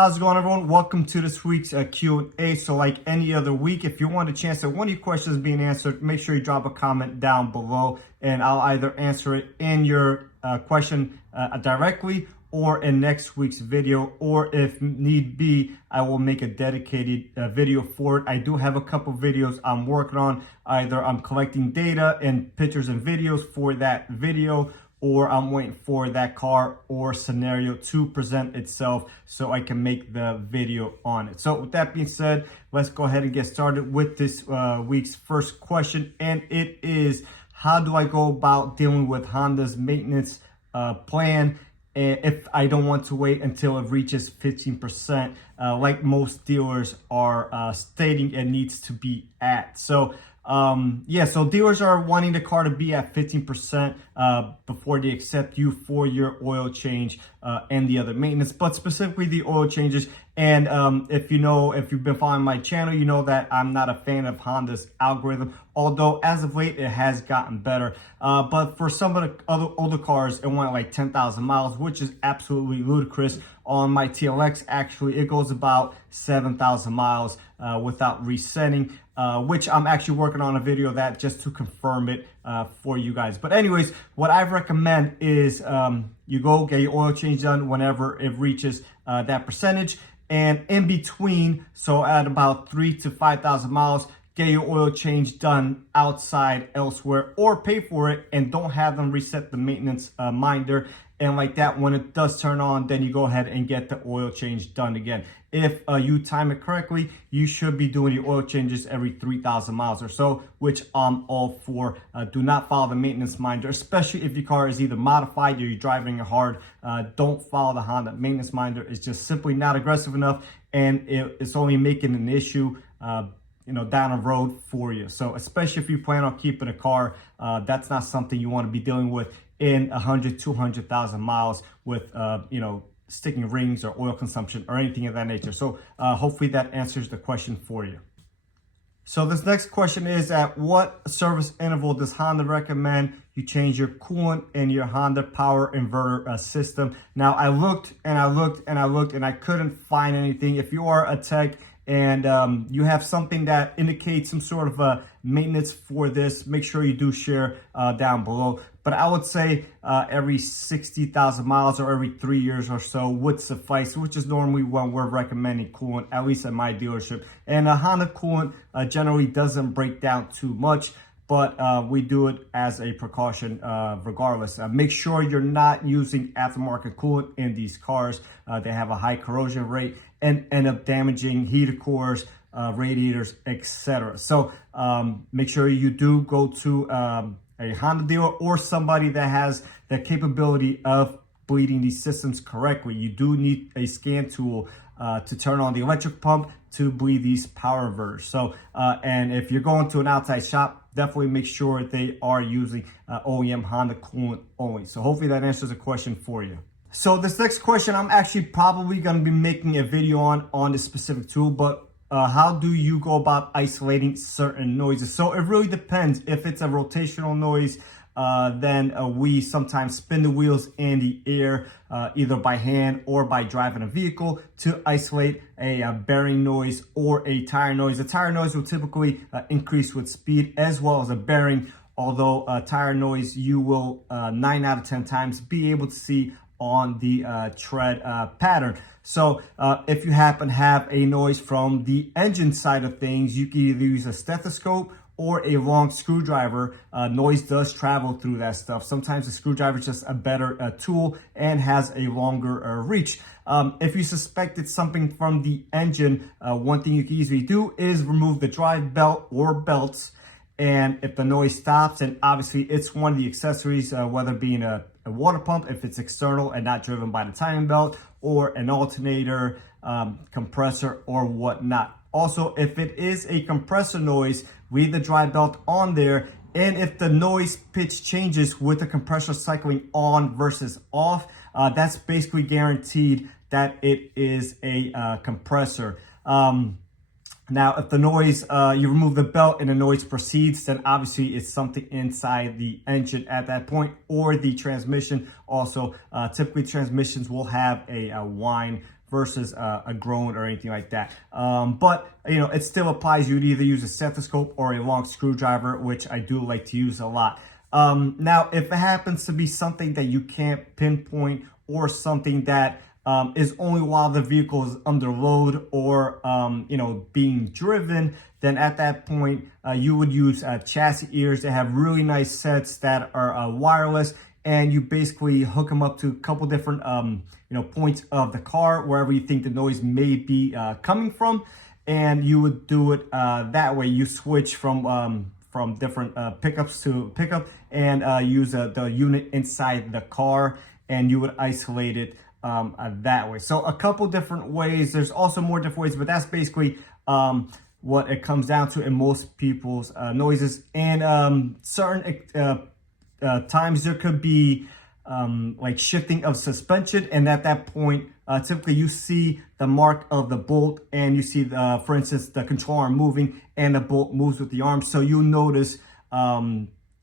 How's it going, everyone? Welcome to this week's Q&A. So like any other week, if you want a chance that one of your questions being answered, make sure you drop a comment down below and I'll either answer it in your question directly or in next week's video, or if need be, I will make a dedicated video for it. I do have a couple videos I'm working on. Either I'm collecting data and pictures and videos for that video, or I'm waiting for that car or scenario to present itself so I can make the video on it. So with that being said, let's go ahead and get started with this week's first question. And it is, how do I go about dealing with Honda's maintenance plan if I don't want to wait until it reaches 15%, like most dealers are stating it needs to be at? So so dealers are wanting the car to be at 15% before they accept you for your oil change and the other maintenance, but specifically the oil changes. And if you've been following my channel, you know that I'm not a fan of Honda's algorithm, although as of late it has gotten better. But for some of the other older cars, it went like 10,000 miles, which is absolutely ludicrous. On my TLX, actually, it goes about 7,000 miles without resetting, which I'm actually working on a video that just to confirm it for you guys. But anyways, what I recommend is you go get your oil change done whenever it reaches that percentage. And in between, so at about 3,000 to 5,000 miles, get your oil change done outside elsewhere, or pay for it and don't have them reset the maintenance minder. And like that, when it does turn on, then you go ahead and get the oil change done again. If you time it correctly, you should be doing your oil changes every 3,000 miles or so, which I'm all for. Do not follow the maintenance minder, especially if your car is either modified or you're driving it hard. Don't follow the Honda maintenance minder. It's just simply not aggressive enough, and it's only making an issue down the road for you. So especially if you plan on keeping a car, that's not something you want to be dealing with in 100, 200,000 miles with, sticking rings or oil consumption or anything of that nature. So hopefully that answers the question for you. So this next question is, at what service interval does Honda recommend you change your coolant in your Honda power inverter system? Now, I looked and I looked and I looked and I couldn't find anything. If you are a tech and you have something that indicates some sort of a maintenance for this, make sure you do share down below. But I would say every 60,000 miles or every 3 years or so would suffice, which is normally when we're recommending coolant, at least at my dealership. And a Honda coolant generally doesn't break down too much, but we do it as a precaution regardless. Make sure you're not using aftermarket coolant in these cars. They have a high corrosion rate and end up damaging heater cores, radiators, etc. So make sure you do go to a Honda dealer or somebody that has the capability of bleeding these systems correctly. You do need a scan tool to turn on the electric pump to bleed these power inverters. So, and if you're going to an outside shop, definitely make sure they are using OEM Honda coolant only. So hopefully that answers the question for you. So this next question, I'm actually probably going to be making a video on this specific tool, but how do you go about isolating certain noises? So it really depends. If it's a rotational noise, then we sometimes spin the wheels in the air, either by hand or by driving a vehicle, to isolate a bearing noise or a tire noise. A tire noise will typically increase with speed, as well as a bearing, although tire noise you will 9 out of 10 times be able to see on the tread pattern. So if you happen to have a noise from the engine side of things, you can either use a stethoscope or a long screwdriver. Noise does travel through that stuff. Sometimes a screwdriver is just a better tool and has a longer reach. If you suspect it's something from the engine, one thing you can easily do is remove the drive belt or belts. And if the noise stops, and obviously it's one of the accessories, whether it being a water pump, if it's external and not driven by the timing belt, or an alternator, compressor, or whatnot. Also, if it is a compressor noise, leave the drive belt on there. And if the noise pitch changes with the compressor cycling on versus off, that's basically guaranteed that it is a compressor. Now, if the noise, you remove the belt and the noise proceeds, then obviously it's something inside the engine at that point, or the transmission. Also, typically transmissions will have a whine versus a groan or anything like that. But you know, it still applies. You'd either use a stethoscope or a long screwdriver, which I do like to use a lot. Now, if it happens to be something that you can't pinpoint, or something that is only while the vehicle is under load or you know, being driven, then at that point you would use chassis ears. They have really nice sets that are wireless, and you basically hook them up to a couple different you know, points of the car, wherever you think the noise may be coming from, and you would do it that way. You switch from different pickups to pickup, and use the unit inside the car, and you would isolate it that way. So a couple different ways. There's also more different ways, but that's basically what it comes down to in most people's noises. And certain times there could be like shifting of suspension, and at that point typically you see the mark of the bolt, and you see the, for instance, the control arm moving and the bolt moves with the arm, so you'll notice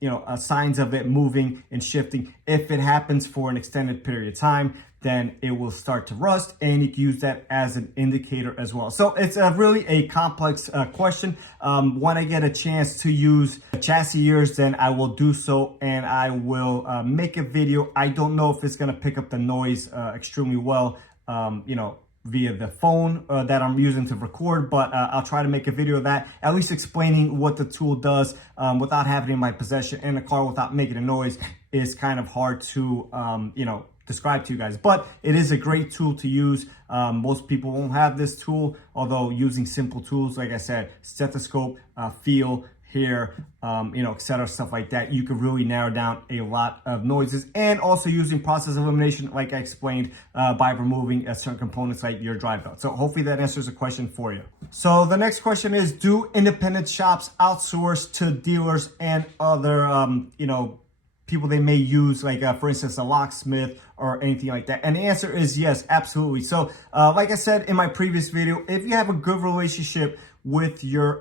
you know, signs of it moving and shifting. If it happens for an extended period of time, then it will start to rust, and you can use that as an indicator as well. So it's really a complex question. When I get a chance to use chassis ears, then I will do so, and I will make a video. I don't know if it's gonna pick up the noise extremely well, you know, via the phone that I'm using to record, but I'll try to make a video of that, at least explaining what the tool does without having it in my possession in the car without making a noise. Is kind of hard to you know, describe to you guys, but it is a great tool to use. Most people won't have this tool, although using simple tools, like I said, stethoscope, feel, hair, you know, etc., stuff like that, you can really narrow down a lot of noises. And also using process elimination, like I explained, by removing certain components like your drive belt. So hopefully that answers the question for you. So the next question is, do independent shops outsource to dealers and other you know, people they may use, like for instance, a locksmith or anything like that? And the answer is yes, absolutely. So like I said in my previous video, if you have a good relationship with your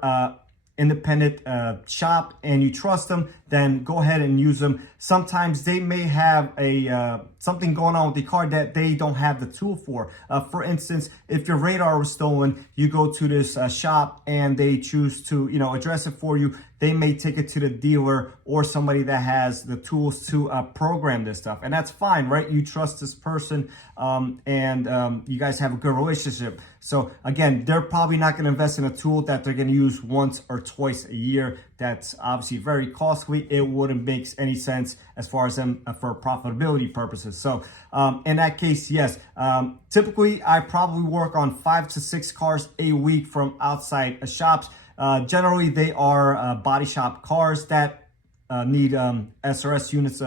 independent shop and you trust them, then go ahead and use them. Sometimes they may have a something going on with the car that they don't have the tool for. For instance, if your radar was stolen, you go to this shop and they choose to, you know, address it for you. They may take it to the dealer or somebody that has the tools to program this stuff, and that's fine, right? You trust this person, and you guys have a good relationship. So again, they're probably not going to invest in a tool that they're going to use once or twice a year. That's obviously very costly. It wouldn't make any sense as far as them for profitability purposes. So in that case, yes. Typically, I probably work on 5 to 6 cars a week from outside shops. Generally, they are body shop cars that need SRS units,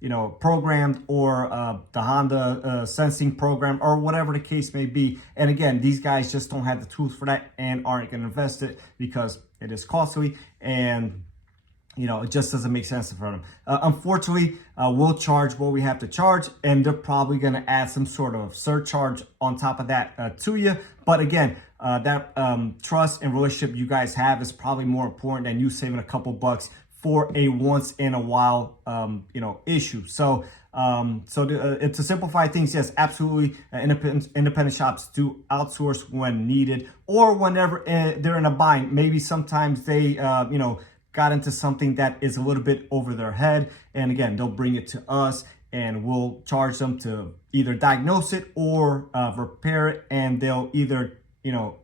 you know, programmed, or the Honda sensing program, or whatever the case may be. And again, these guys just don't have the tools for that and aren't going to invest it because it is costly, and you know, it just doesn't make sense for them. Unfortunately, we'll charge what we have to charge, and they're probably going to add some sort of surcharge on top of that to you. But again, that trust and relationship you guys have is probably more important than you saving a couple bucks for a once in a while, you know, issue. So, to simplify things, yes, absolutely. Independent shops do outsource when needed, or whenever they're in a bind. Maybe sometimes they, you know, got into something that is a little bit over their head, and again, they'll bring it to us, and we'll charge them to either diagnose it or repair it, and they'll either, you know,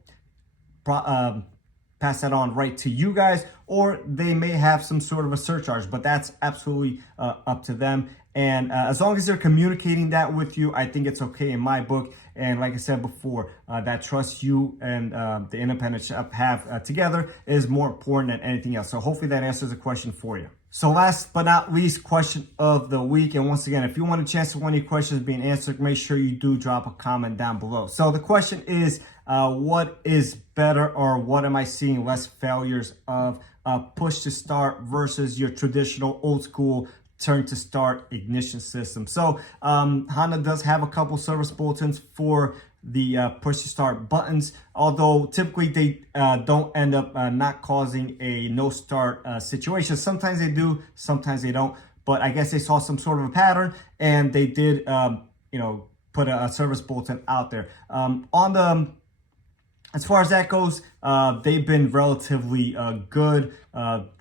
pass that on right to you guys, or they may have some sort of a surcharge, but that's absolutely up to them. And as long as they're communicating that with you, I think it's okay in my book. And like I said before, that trust you and the independent shop have together is more important than anything else. So hopefully that answers the question for you. So last but not least, question of the week. And once again, if you want a chance to one of your questions being answered, make sure you do drop a comment down below. So the question is, what is better, or what am I seeing less failures of, push to start versus your traditional old school turn to start ignition system? So Honda does have a couple service bulletins for the push to start buttons, although typically they don't end up not causing a no start situation. Sometimes they do, sometimes they don't, but I guess they saw some sort of a pattern, and they did you know, put a service bulletin out there. As far as that goes, they've been relatively good.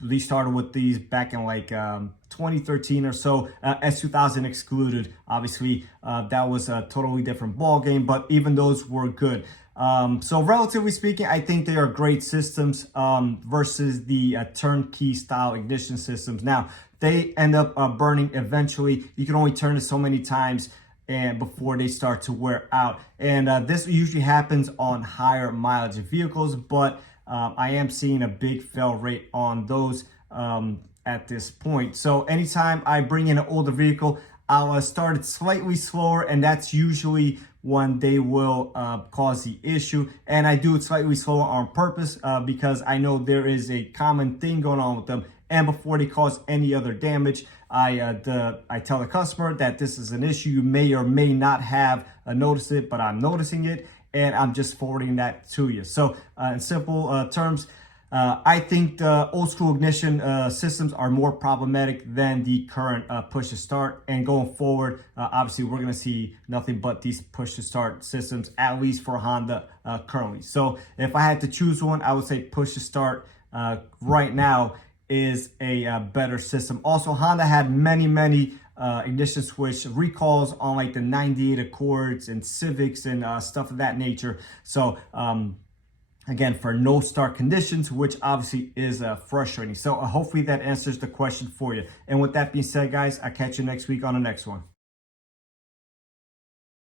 We started with these back in like 2013 or so, S2000 excluded. Obviously, that was a totally different ball game, but even those were good. So relatively speaking, I think they are great systems versus the turnkey style ignition systems. Now, they end up burning eventually. You can only turn it so many times and before they start to wear out. And this usually happens on higher mileage vehicles, but I am seeing a big fail rate on those at this point. So anytime I bring in an older vehicle, I'll start it slightly slower, and that's usually when they will cause the issue. And I do it slightly slower on purpose because I know there is a common thing going on with them. And before they cause any other damage, I tell the customer that this is an issue. You may or may not have noticed it, but I'm noticing it, and I'm just forwarding that to you. So in simple terms, I think the old school ignition systems are more problematic than the current push to start. And going forward, obviously, we're going to see nothing but these push to start systems, at least for Honda currently. So if I had to choose one, I would say push to start right now is a better system. Also, Honda had many ignition switch recalls on like the 98 Accords and Civics and stuff of that nature. So again, for no start conditions, which obviously is frustrating. So hopefully that answers the question for you. And with that being said, guys, I'll catch you next week on the next one.